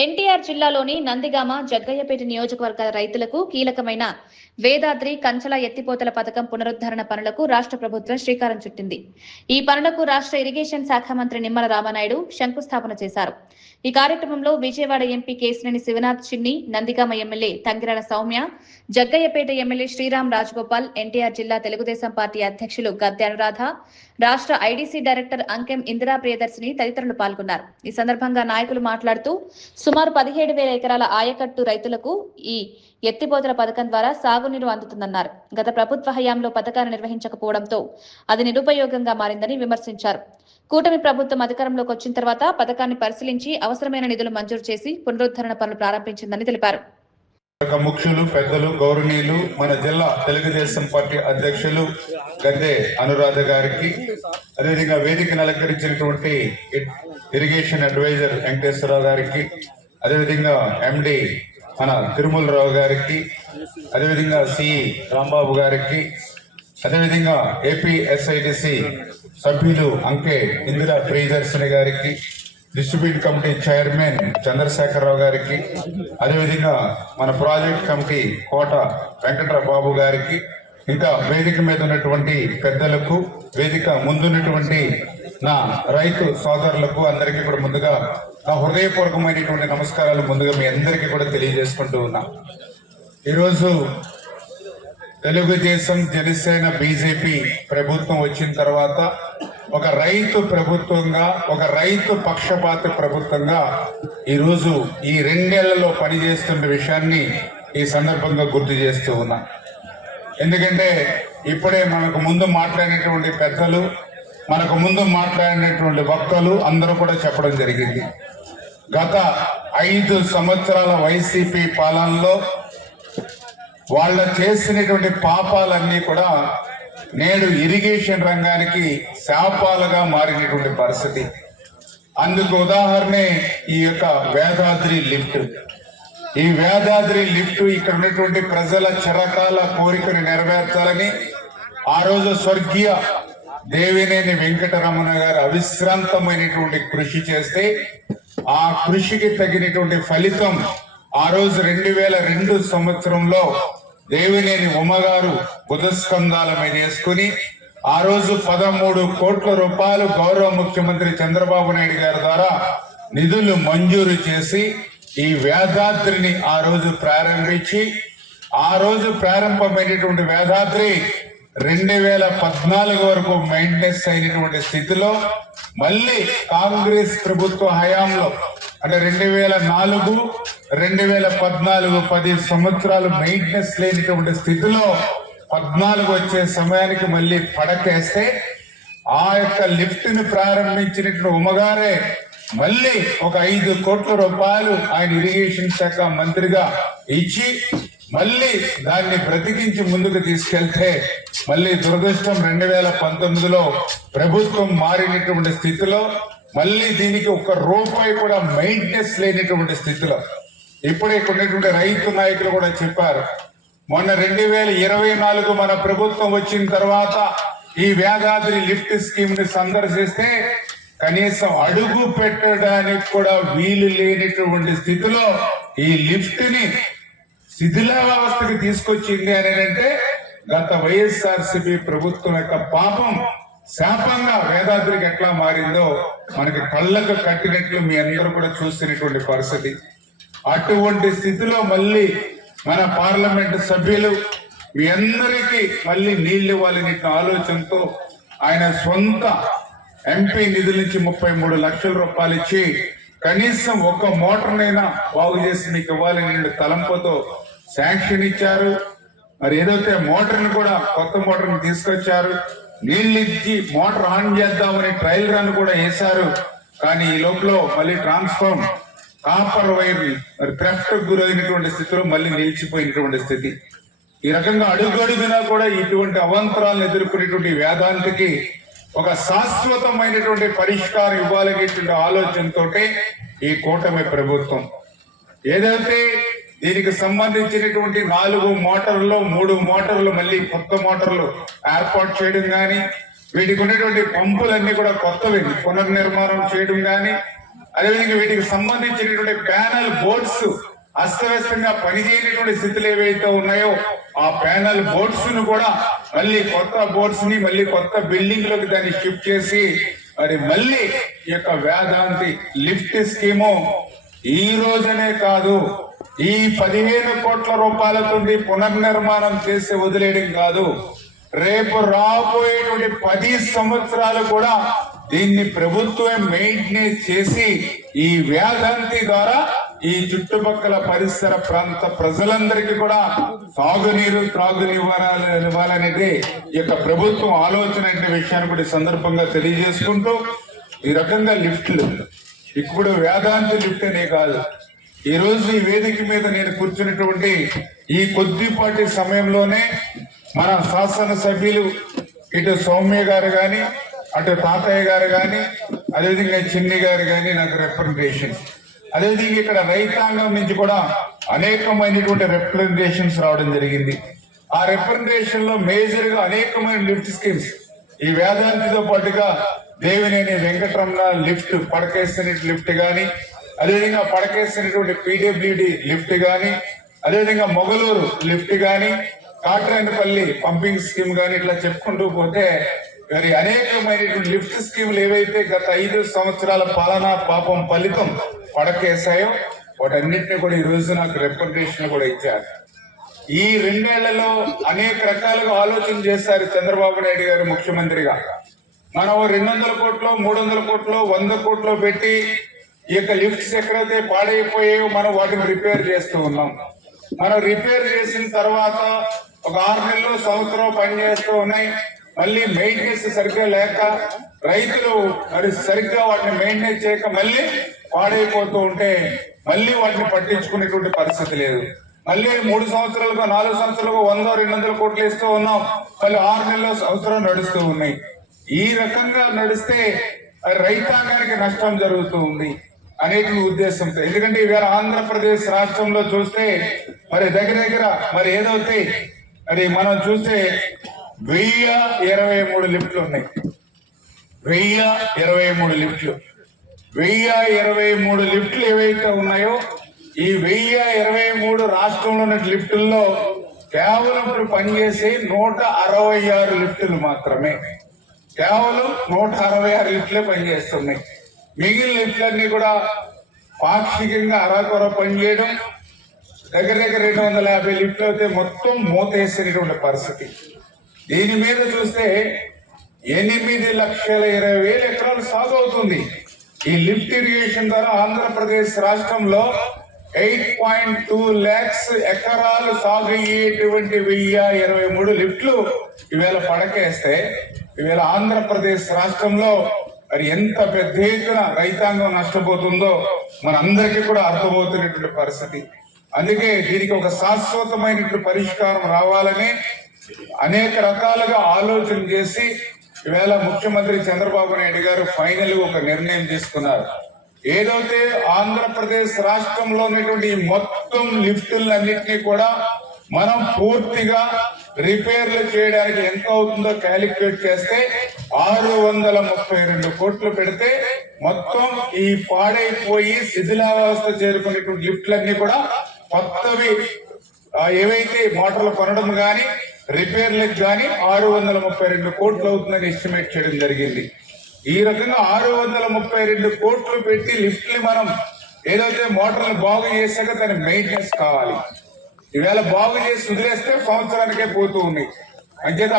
ఎన్టీఆర్ జిల్లాలోని నందిగామ జగ్గయ్యపేట నియోజకవర్గాల రైతులకు కీలకమైన వేదాద్రి కంచల ఎత్తిపోతల పథకం పునరుద్ధరణ పనులకు రాష్ట్ర ప్రభుత్వం శ్రీకారం చుట్టింది. ఈ పనులకు రాష్ట్ర ఇరిగేషన్ శాఖ మంత్రి నిమ్మల రామనాయుడు శంకుస్థాపన చేశారు. ఈ కార్యక్రమంలో విజయవాడ ఎంపీ కేశినేని శివనాథ్ చిన్ని, నందిగామ ఎమ్మెల్యే తంగిరాల సౌమ్య, జగ్గయ్యపేట ఎమ్మెల్యే శ్రీరామ్ రాజగోపాల్, ఎన్టీఆర్ జిల్లా తెలుగుదేశం పార్టీ అధ్యక్షులు గద్దె అనురాధ, రాష్ట్ర ఐడీసీ డైరెక్టర్ అంకెం ఇందిరా ప్రియదర్శిని తదితరులు పాల్గొన్నారు. ఈ సందర్భంగా నాయకులు మాట్లాడుతూ సుమారు 17,000 ఎకరాల ఆయకట్టు రైతులకు ఈ ఎత్తిపోతల పథకం ద్వారా సాగునీరు అందుతుందన్నారు. గత ప్రభుత్వ హయాంలో పథకాన్ని నిర్వహించకపోవడంతో అది నిరుపయోగంగా మారిందని విమర్శించారు. కూటమి ప్రభుత్వం అధికారంలోకి వచ్చిన తర్వాత పథకాన్ని పరిశీలించి అవసరమైన నిధులు మంజూరు చేసి పునరుద్ధరణ పనులు ప్రారంభించిందని తెలిపారు. ముఖ్యులు, పెద్దలు, గౌరవనీయులు, మన జిల్లా తెలుగుదేశం పార్టీ అధ్యక్షులు గద్దె అనురాధ గారికి, అదేవిధంగా వేదికను అలంకరించినటువంటి ఇరిగేషన్ అడ్వైజర్ వెంకటేశ్వరరావు గారికి, అదేవిధంగా ఎండి మన తిరుమలరావు గారికి, అదేవిధంగా సిఈ రాంబాబు గారికి, అదేవిధంగా ఏపీ ఎస్ఐటిసి సభ్యులు అంకె ఇందిరా ప్రియదర్శిని గారికి, డిస్ట్రిబ్యూట్ కమిటీ చైర్మన్ చంద్రశేఖరరావు గారికి, అదేవిధంగా మన ప్రాజెక్ట్ కమిటీ కోట వెంకటరాబాబు గారికి, ఇంకా వేదిక మీద ఉన్నటువంటి పెద్దలకు, వేదిక ముందున్నటువంటి నా రైతు సోదరులకు అందరికీ కూడా ముందుగా నా హృదయపూర్వకమైనటువంటి నమస్కారాలు ముందుగా మీ అందరికీ కూడా తెలియజేసుకుంటూ ఉన్నా. ఈరోజు తెలుగుదేశం, జనసేన, బీజేపీ ప్రభుత్వం వచ్చిన తర్వాత ఒక రైతు ప్రభుత్వంగా, ఒక రైతు పక్షపాత ప్రభుత్వంగా ఈరోజు ఈ 2 ఏళ్లలో పనిచేస్తున్న విషయాన్ని ఈ సందర్భంగా గుర్తు చేస్తూ ఉన్నా. ఎందుకంటే ఇప్పుడే మనకు ముందు మాట్లాడినటువంటి పెద్దలు, మనకు ముందు మాట్లాడినటువంటి వక్తలు అందరూ కూడా చెప్పడం జరిగింది. గత 5 సంవత్సరాల వైసీపీ పాలనలో వాళ్ళ చేసినటువంటి పాపాలన్నీ కూడా నేడు ఇరిగేషన్ రంగానికి శాపాలుగా మారినటువంటి పరిస్థితి. అందుకు ఉదాహరణే ఈ యొక్క వేదాద్రి లిఫ్ట్. ఈ వేదాద్రి లిఫ్ట్ ఇక్కడ ఉన్నటువంటి ప్రజల చిరకాల కోరికను నెరవేర్చాలని ఆ రోజు స్వర్గీయ దేవినేని వెంకటరమణ గారు అవిశ్రాంతమైనటువంటి కృషి చేస్తే ఆ కృషికి తగినటువంటి ఫలితం ఆ రోజు 2002 సంవత్సరంలో దేవినేని ఉమ్మగారు బుధస్కంధాల మీద వేసుకుని ఆ రోజు 13 కోట్ల రూపాయలు గౌరవ ముఖ్యమంత్రి చంద్రబాబు నాయుడు గారి ద్వారా నిధులు మంజూరు చేసి ఈ వేదాద్రిని ఆ రోజు ప్రారంభించి, ఆ రోజు ప్రారంభమైనటువంటి వేదాద్రి 2014 వరకు మెయింటెనెన్స్ అయినటువంటి స్థితిలో మళ్ళీ కాంగ్రెస్ ప్రభుత్వ హయాంలో అంటే 2004, 2014 10 సంవత్సరాలు మెయింటెనెన్స్ లేనిటువంటి స్థితిలో 14 వచ్చే సమయానికి మళ్ళీ పడకేస్తే ఆ యొక్క లిఫ్ట్ ని ప్రారంభించినటువంటి ఉమ్మగారే మళ్ళీ ఒక 5 కోట్ల రూపాయలు ఆయన ఇరిగేషన్ శాఖ మంత్రిగా ఇచ్చి మళ్ళీ దాన్ని బ్రతికించి ముందుకు తీసుకెళ్తే మళ్ళీ దురదృష్టం 2019లో ప్రభుత్వం మారినటువంటి స్థితిలో మళ్ళీ దీనికి 1 రూపాయి కూడా మెయింటెనెన్స్ లేనటువంటి స్థితిలో ఇప్పుడే కొన్నటువంటి రైతు నాయకులు కూడా చెప్పారు. మొన్న 2024 మన ప్రభుత్వం వచ్చిన తర్వాత ఈ వేదాద్రి లిఫ్ట్ స్కీమ్ ని సందర్శిస్తే కనీసం అడుగు పెట్టడానికి కూడా వీలు లేనటువంటి స్థితిలో ఈ లిఫ్ట్ ని శిథిలావస్థకి తీసుకొచ్చింది అని అంటే గత వైఎస్ఆర్సీపీ ప్రభుత్వం యొక్క పాపం శాపంగా వేదాద్రికి ఎట్లా మారిందో మనకి కళ్ళకు కట్టినట్లు మీ అందరూ కూడా చూస్తున్నటువంటి పరిస్థితి. అటువంటి స్థితిలో మళ్ళీ మన పార్లమెంటు సభ్యులు మీ అందరికీ మళ్ళీ నీళ్లు ఇవ్వాలని ఆలోచనతో ఆయన సొంత ఎంపీ నిధుల నుంచి 33 లక్షల రూపాయలు ఇచ్చి కనీసం 1 మోటార్నైనా బాగు చేసి మీకు ఇవ్వాలని తలంపుతో శాంక్షన్ ఇచ్చారు. మరి ఏదైతే మోటార్ని కూడా కొత్త మోటార్ని తీసుకొచ్చారు, నీళ్లు ఇచ్చి మోటార్ ఆన్ చేద్దామని ట్రయల్ రన్ కూడా వేశారు. కానీ ఈ లోపల మళ్ళీ ట్రాన్స్ఫార్మ్ కాపర్ వైర్ మరి థెఫ్ట్ గురైనటువంటి స్థితిలో మళ్ళీ నిలిచిపోయినటువంటి స్థితి. ఈ రకంగా అడుగడుగునా కూడా ఇటువంటి అవాంతరాలను ఎదుర్కొనేటువంటి వేదాంతికి ఒక శాశ్వతమైనటువంటి పరిష్కారం ఇవ్వాలనేటువంటి ఆలోచనతో ఈ కూటమి ప్రభుత్వం ఏదైతే దీనికి సంబంధించినటువంటి 4 మోటార్లలో 3 మోటార్లు మళ్ళీ కొత్త మోటార్లు ఏర్పాటు చేయడం కానీ, వీటికి ఉన్నటువంటి పంపులన్నీ కూడా కొత్తవి పునర్నిర్మాణం చేయడం కానీ, అదేవిధంగా వీటికి సంబంధించినటువంటి ప్యానల్ బోర్డ్స్ అస్తవ్యస్తంగా పనిచేయనటువంటి స్థితులు ఏవైతే ఉన్నాయో ఆ ప్యానల్ బోర్డ్స్ ను కూడా మళ్ళీ కొత్త బోర్డ్స్ ని మళ్ళీ కొత్త బిల్డింగ్ లోకి దాన్ని షిఫ్ట్ చేసి మరి మళ్ళీ ఈ యొక్క వేదాంతి లిఫ్ట్ స్కీము ఈ రోజనే కాదు, ఈ 15 కోట్ల రూపాయలతో పునర్నిర్మాణం చేసి వదిలేయడం కాదు, రేపు రాబోయేటువంటి 10 సంవత్సరాలు కూడా దీన్ని ప్రభుత్వం మెయింటెనెన్స్ చేసి ఈ వేదాంతి ద్వారా ఈ చుట్టుపక్కల పరిసర ప్రాంత ప్రజలందరికీ కూడా సాగునీరు త్రాగునివ్వాలనేది ఈ యొక్క ప్రభుత్వం ఆలోచన అనే విషయాన్ని కూడా ఈ సందర్భంగా తెలియజేసుకుంటూ ఈ రకంగా లిఫ్ట్లు ఇప్పుడు వేదాంతి లిఫ్ట్ అనే కాదు, ఈ రోజు ఈ వేదిక మీద నేను కూర్చున్నటువంటి ఈ కొద్దిపాటి సమయంలోనే మన శాసనసభ్యులు ఇటు సౌమ్య గారు గాని అటు తాతయ్య గారు గాని అదేవిధంగా చిన్ని గారు గాని నాకు రిప్రజెంటేషన్స్, అదేవిధంగా ఇక్కడ రైతాంగం నుంచి కూడా అనేకమైనటువంటి రిప్రజెంటేషన్స్ రావడం జరిగింది. ఆ రిప్రజెంటేషన్ లో మేజర్ గా అనేకమైన లిఫ్ట్ స్కీమ్స్ ఈ వేదాంతితో పాటుగా దేవినేని వెంకటరమణ లిఫ్ట్ పడకేసిన లిఫ్ట్ గాని, అదేవిధంగా పడకేసినటువంటి పీడబ్ల్యూడి లిఫ్ట్ గాని, అదేవిధంగా మొగలూరు లిఫ్ట్ గాని, కాట్రేనపల్లి పంపింగ్ స్కీమ్ గాని ఇట్లా చెప్పుకుంటూ పోతే మరి అనేకమైనటువంటి లిఫ్ట్ స్కీములు ఏవైతే గత 5 సంవత్సరాల పాలనా పాపం ఫలితం పడకేసాయో వాటన్నిటిని కూడా ఈ రోజు నాకు రిప్రజెంటేషన్ కూడా ఇచ్చారు. ఈ 2 ఏళ్లలో అనేక రకాలుగా ఆలోచన చేశారు చంద్రబాబు నాయుడు గారు ముఖ్యమంత్రిగా. మనం 200 కోట్లు 300 కోట్లు 100 కోట్లు పెట్టి ఈ యొక్క లిఫ్ట్స్ ఎక్కడైతే పాడైపోయాయో మనం వాటిని రిపేర్ చేస్తూ ఉన్నాం. మనం రిపేర్ చేసిన తర్వాత ఒక 6 నెలలు సంవత్సరం పనిచేస్తూ ఉన్నాయి. మళ్ళీ మెయింటెనెన్స్ సరిగ్గా లేక రైతులు మరి సరిగ్గా వాటిని మెయింటెనెన్స్ చేయక మళ్ళీ పాడైపోతూ ఉంటే మళ్ళీ వాటిని పట్టించుకునేటువంటి పరిస్థితి లేదు. మళ్ళీ 3 సంవత్సరాలుగా 4 సంవత్సరాలుగా 100-200 కోట్లు ఇస్తూ ఉన్నాం. మళ్ళీ 6 నెలల సంవత్సరం నడుస్తూ ఉన్నాయి. ఈ రకంగా నడిస్తే రైతాంగానికి నష్టం జరుగుతూ ఉంది అనేక ఉద్దేశంతో. ఎందుకంటే ఈవేళ ఆంధ్రప్రదేశ్ రాష్ట్రంలో చూస్తే మరి దగ్గర మరి ఏదైతే మరి మనం చూస్తే 1023 లిఫ్ట్లు ఉన్నాయి. 1023 లిఫ్ట్లు 1023 లిఫ్ట్లు ఏవైతే ఉన్నాయో ఈ 1023 రాష్ట్రంలో ఉన్న లిఫ్టుల్లో కేవలం ఇప్పుడు పనిచేసే 166 లిఫ్టులు మాత్రమే, కేవలం 166 లిఫ్ట్లే పనిచేస్తున్నాయి. మిగిలిన లిఫ్ట్లన్నీ కూడా పాక్షికంగా అరాకొర పనిచేయడం, దగ్గర 250 లిఫ్ట్లు అయితే మొత్తం మూతేసినటువంటి పరిస్థితి. దీని మీద చూస్తే 8,20,000 ఎకరాలు సాగు అవుతుంది. ఈ లిఫ్ట్ ఇరిగేషన్ ద్వారా ఆంధ్రప్రదేశ్ రాష్ట్రంలో 8.2 lakhs ఎకరాలు సాగు అయ్యేటువంటి 1023 లిఫ్ట్లు ఈవేళ పడకేస్తే ఈవేళ ఆంధ్రప్రదేశ్ రాష్ట్రంలో మరి ఎంత పెద్ద ఎత్తున రైతాంగం నష్టపోతుందో మనందరికీ కూడా అర్థమవుతున్నటువంటి పరిస్థితి. అందుకే దీనికి ఒక శాశ్వతమైనటువంటి పరిష్కారం రావాలని అనేక రకాలుగా ఆలోచన చేసి ఈవేళ ముఖ్యమంత్రి చంద్రబాబు నాయుడు గారు ఫైనల్ గా ఒక నిర్ణయం తీసుకున్నారు. ఏదైతే ఆంధ్రప్రదేశ్ రాష్ట్రంలో ఉన్నటువంటి మొత్తం లిఫ్టులన్నింటినీ కూడా మనం పూర్తిగా రిపేర్లు చేయడానికి ఎంత అవుతుందో క్యాలిక్యులేట్ చేస్తే 632 కోట్లు పెడితే మొత్తం ఈ పాడైపోయి శిథిలావస్థ చేరుకునేటువంటి లిఫ్ట్లన్నీ కూడా కొత్తవి ఏవైతే మోటార్లు కొనడం గాని రిపేర్లకు గాని 632 కోట్లు అవుతుందని ఎస్టిమేట్ చేయడం జరిగింది. ఈ రకంగా 632 కోట్లు పెట్టి లిఫ్ట్ని మనం ఏదైతే మోటార్లు బాగు చేశాక దాని మెయింటెనెన్స్ కావాలి. ఈవేళ బాగు చేసి వదిలేస్తే సంవత్సరానికే పోతూ ఉన్నాయి. అంచేత